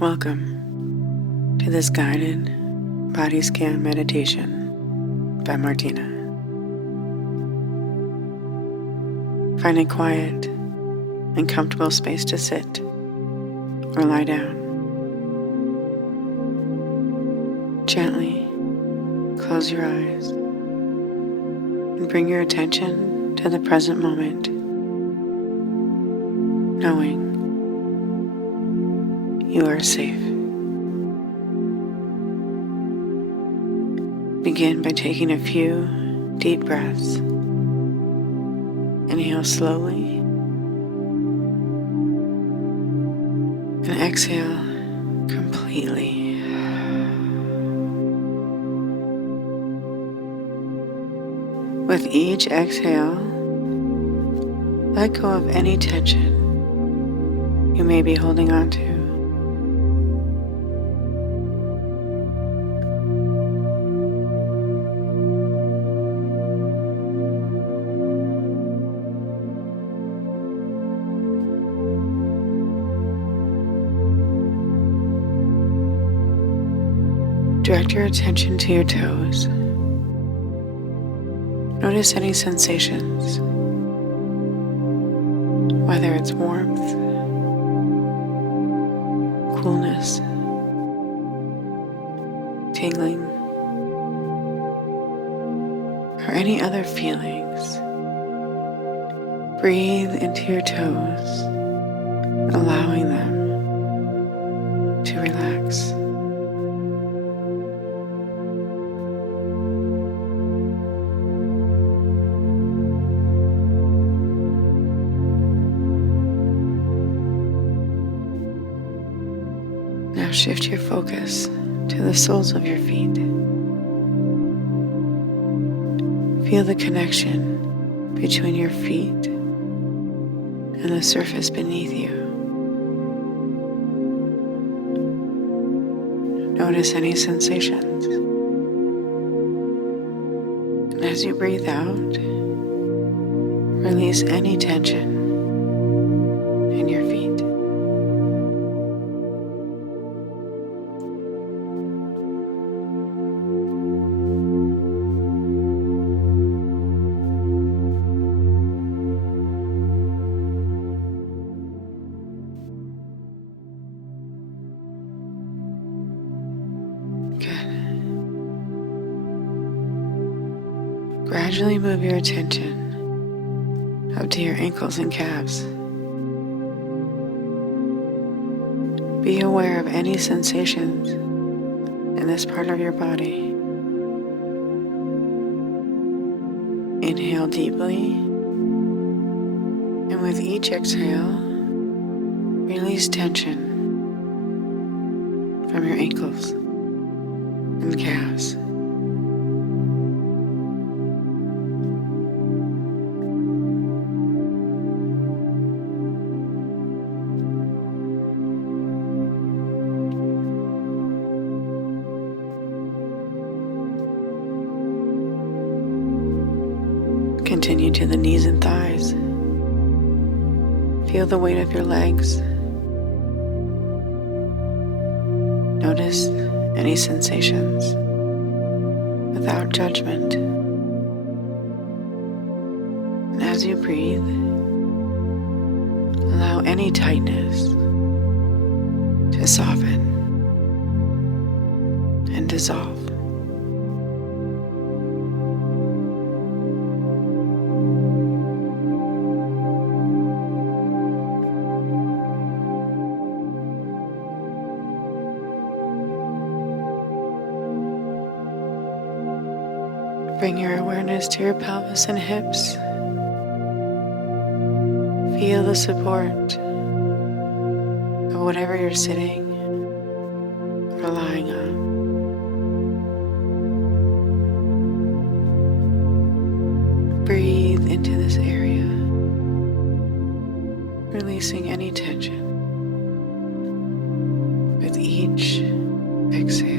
Welcome to this guided body scan meditation by Martina. Find a quiet and comfortable space to sit or lie down. Gently close your eyes and bring your attention to the present moment, knowing you are safe. Begin by taking a few deep breaths. Inhale slowly and exhale completely. With each exhale, let go of any tension you may be holding on to. Direct your attention to your toes. Notice any sensations, whether it's warmth, coolness, tingling, or any other feelings. Breathe into your toes, allowing them to relax. Now shift your focus to the soles of your feet. Feel the connection between your feet and the surface beneath you. Notice any sensations. And as you breathe out, release any tension in your feet. Gradually move your attention up to your ankles and calves. Be aware of any sensations in this part of your body. Inhale deeply, and with each exhale, release tension from your ankles and calves. Continue to the knees and thighs. Feel the weight of your legs. Notice any sensations without judgment. And as you breathe, allow any tightness to soften and dissolve. Bring your awareness to your pelvis and hips. Feel the support of whatever you're sitting or lying on. Breathe into this area, releasing any tension with each exhale.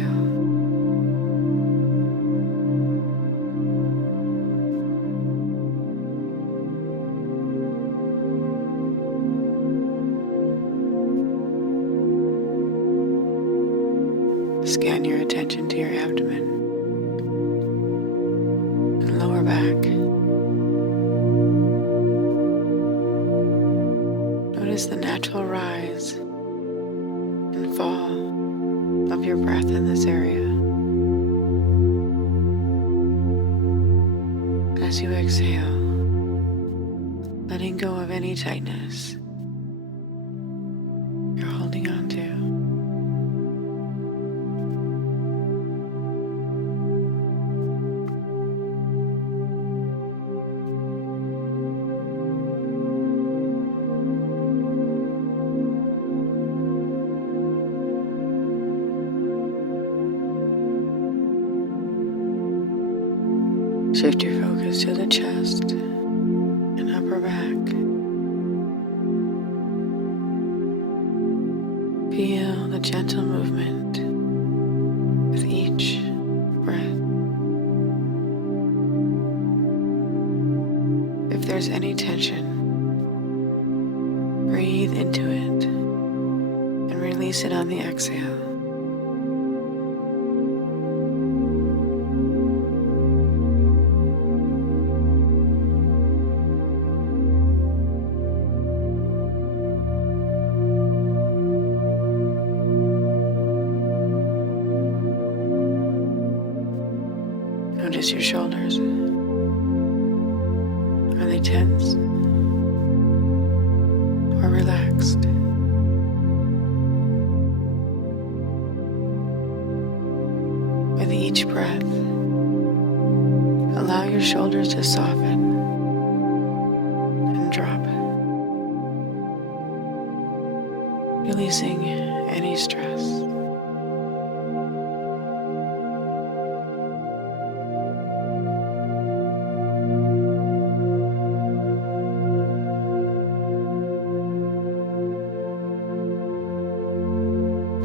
Scan your attention to your abdomen and lower back. Notice the natural rise and fall of your breath in this area. As you exhale, letting go of any tightness you're holding on to. Shift your focus to the chest and upper back. Feel the gentle movement with each breath. If there's any tension, breathe into it and release it on the exhale. Notice your shoulders. Are they tense or relaxed? With each breath, allow your shoulders to soften and drop, releasing any stress.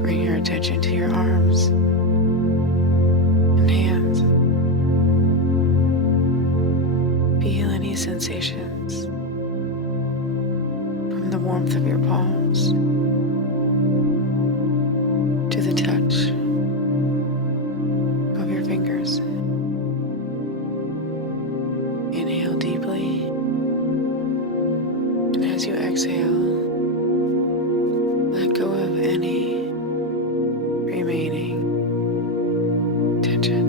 Bring your attention to your arms and hands. Feel any sensations from the warmth of your palms to the touch of your fingers. Inhale deeply, and as you exhale, let go of any remaining tension.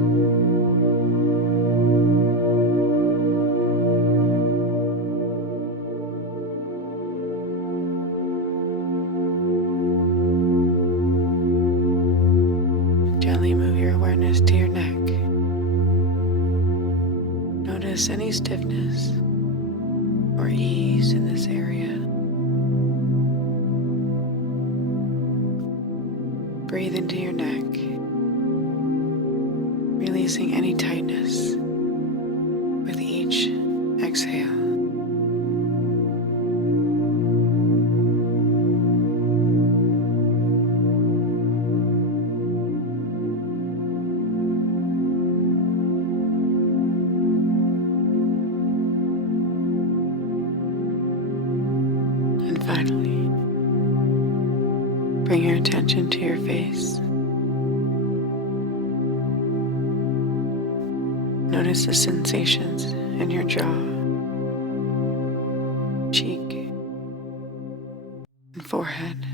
Gently move your awareness to your neck. Notice any stiffness or ease in this area. Breathe into your neck, releasing any tightness with each exhale. And finally, bring your attention to your face. Notice the sensations in your jaw, cheek, and forehead.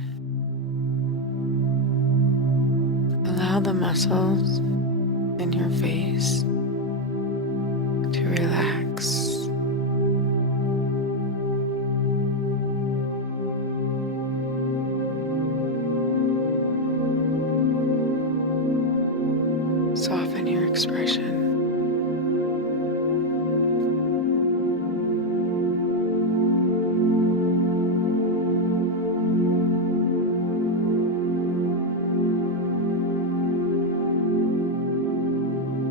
Allow the muscles in your face to relax. Soften your expression.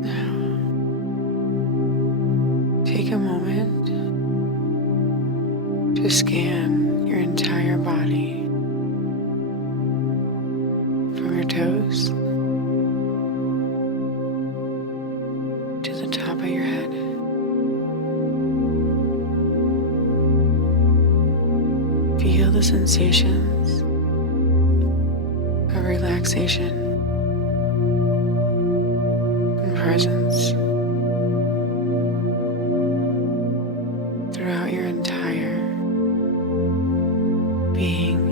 Now, take a moment to scan your entire body from your toes to the top of your head. Feel the sensations of relaxation presence throughout your entire being.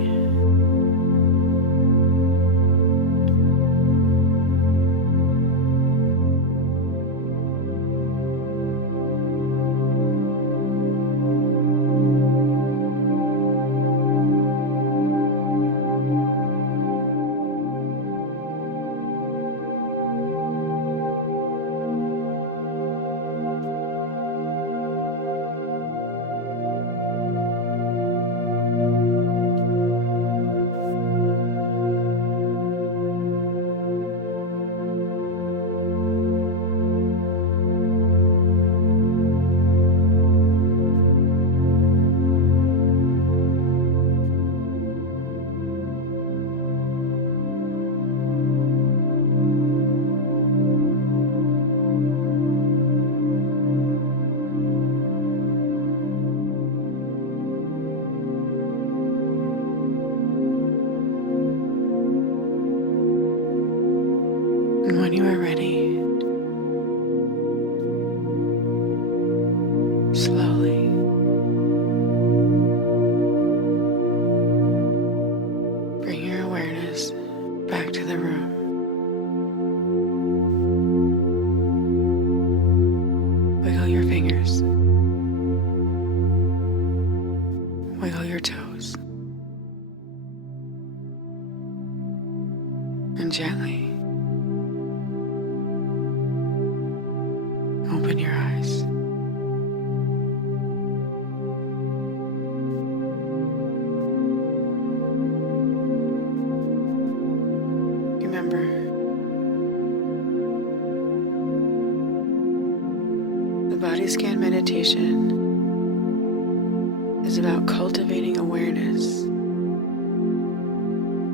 And when you are ready, slowly bring your awareness back to the room. Wiggle your fingers. Wiggle your toes. And gently open your eyes. Remember, the body scan meditation is about cultivating awareness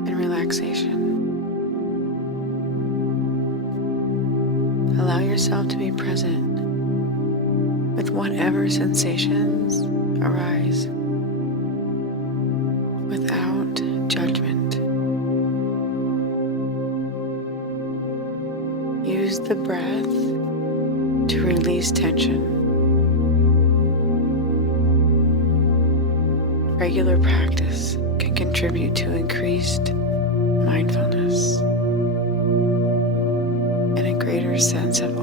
and relaxation. Allow yourself to be present with whatever sensations arise without judgment. Use the breath to release tension. Regular practice can contribute to increased mindfulness and a greater sense of